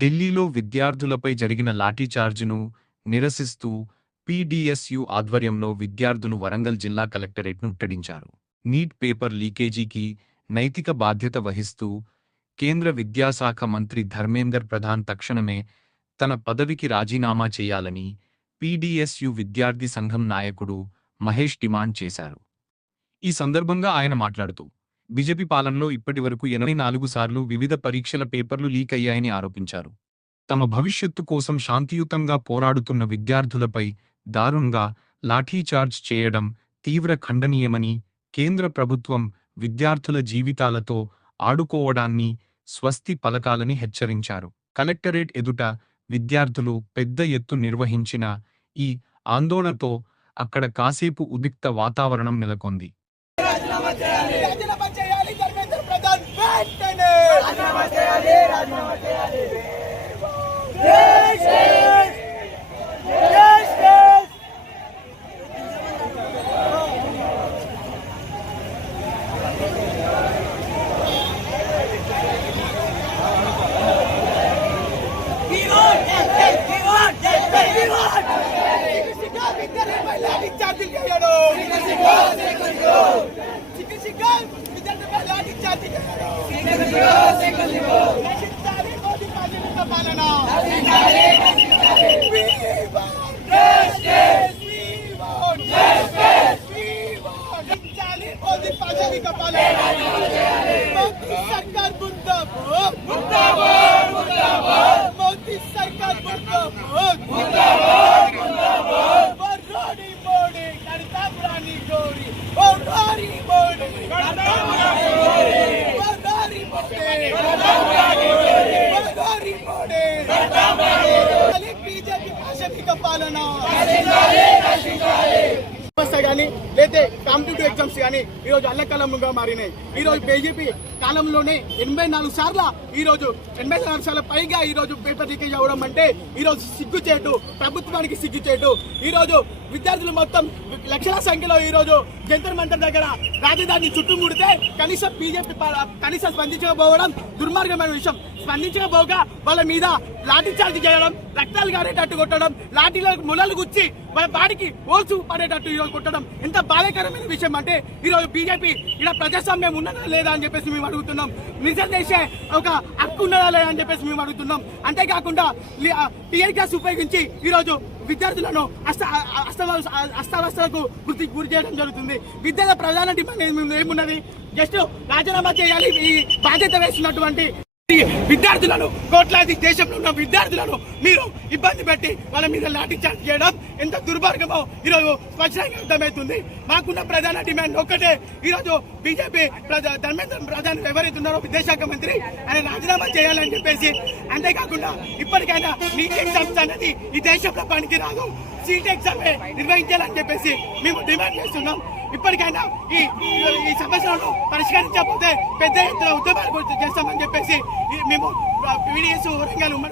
ఢిల్లీలో విద్యార్థులపై జరిగిన లాఠీచార్జ్ను నిరసిస్తూ పీడీఎస్యూ ఆధ్వర్యంలో విద్యార్థులు వరంగల్ జిల్లా కలెక్టరేట్ను ముట్టడించారు. నీట్ పేపర్ లీకేజీకి నైతిక బాధ్యత వహిస్తూ కేంద్ర విద్యాశాఖ మంత్రి ధర్మేందర్ ప్రధాన్ తక్షణమే తన పదవికి రాజీనామా చేయాలని పీడీఎస్యూ విద్యార్థి సంఘం నాయకుడు మహేష్ డిమాండ్ చేశారు. ఈ సందర్భంగా ఆయన మాట్లాడుతూ బీజేపీ పాలనలో ఇప్పటివరకు 84 సార్లు వివిధ పరీక్షల పేపర్లు లీక్ అయ్యాయని ఆరోపించారు. తమ భవిష్యత్తు కోసం శాంతియుతంగా పోరాడుతున్న విద్యార్థులపై దారుణంగా లాఠీచార్జ్ చేయడం తీవ్ర ఖండనీయమని, కేంద్ర ప్రభుత్వం విద్యార్థుల జీవితాలతో ఆడుకోవడాన్ని స్వస్తి పలకాలని హెచ్చరించారు. కలెక్టరేట్ ఎదుట విద్యార్థులు పెద్ద ఎత్తున నిర్వహించిన ఈ ఆందోళనతో అక్కడ కాసేపు ఉద్రిక్త వాతావరణం నెలకొంది. లేదా కాంపిటేటివ్ ఎగ్జామ్స్ కానీ ఈరోజు అల్లకల్లంగా మారినాయి. ఈరోజు బీజేపీ కాలంలోనే 84 సార్ల ఈరోజు 84 సార్ల పైగా ఈరోజు పేపర్ లీకేజ్ అవ్వడం అంటే ఈరోజు సిగ్గుచేటు, ప్రభుత్వానికి సిగ్గుచేటు. ఈరోజు విద్యార్థులు మొత్తం లక్షల సంఖ్యలో ఈరోజు జంతర్ మంతర్ దగ్గర రాజధాని చుట్టుముడితే కనీసం బీజేపీ కనీసం స్పందించకపోవడం దుర్మార్గమైన విషయం. స్పందించకపోగా వాళ్ళ మీద లాఠీ చార్జ్ చేయడం, రక్తాలు గారేటట్టు కొట్టడం, లాఠీలకు ములలు గుచ్చి వాళ్ళ బాడికి ఓల్చు పడేటట్టు ఈరోజు కొట్టడం ఎంత బాధాకరమైన విషయం అంటే ఈరోజు బీజేపీ ఇలా ప్రజాస్వామ్యం ఉన్నదా లేదా అని చెప్పేసి మేము అడుగుతున్నాం. నిజం చేసే ఒక హక్కు ఉన్నదా లేదా అని చెప్పేసి మేము అడుగుతున్నాం. అంతేకాకుండా టియర్ గ్యాస్ ఉపయోగించి ఈరోజు విద్యార్థులను అస్తవ్యస్తలకు గురి చేయడం జరుగుతుంది. విద్యల ప్రధాన డిమాండ్ ఏమున్నది? జస్ట్ రాజీనామా చేయాలి. ఈ బాధ్యత వేస్తున్నటువంటి విద్యార్థులను, కోట్లాది దేశంలో ఉన్న విద్యార్థులను మీరు ఇబ్బంది పెట్టి వాళ్ళ మీద లాఠీ చార్జ్ చేయడం ఎంత దుర్మార్గమో ఈరోజు స్పష్టంగా అర్థమవుతుంది. మాకున్న ప్రధాన డిమాండ్ ఒక్కటే, ఈరోజు బీజేపీ ధర్మేంద్ర ప్రధాన్ ఎవరైతే ఉన్నారో విద్యాశాఖ మంత్రి, ఆయన రాజీనామా చేయాలని చెప్పేసి, అంతేకాకుండా ఇప్పటికైనా నీట్ ఎగ్జామ్స్ అనేది ఈ దేశంలో పనికి రాదు, సీట్ ఎగ్జామ్ నిర్వహించాలని చెప్పేసి మేము డిమాండ్ చేస్తున్నాం. ఇప్పటికైనా ఈ సమస్యలను పరిష్కరించకపోతే పెద్ద ఎత్తున ఉద్యమాలు చేస్తామని చెప్పేసి మేము పీడీఎస్ వరంగల్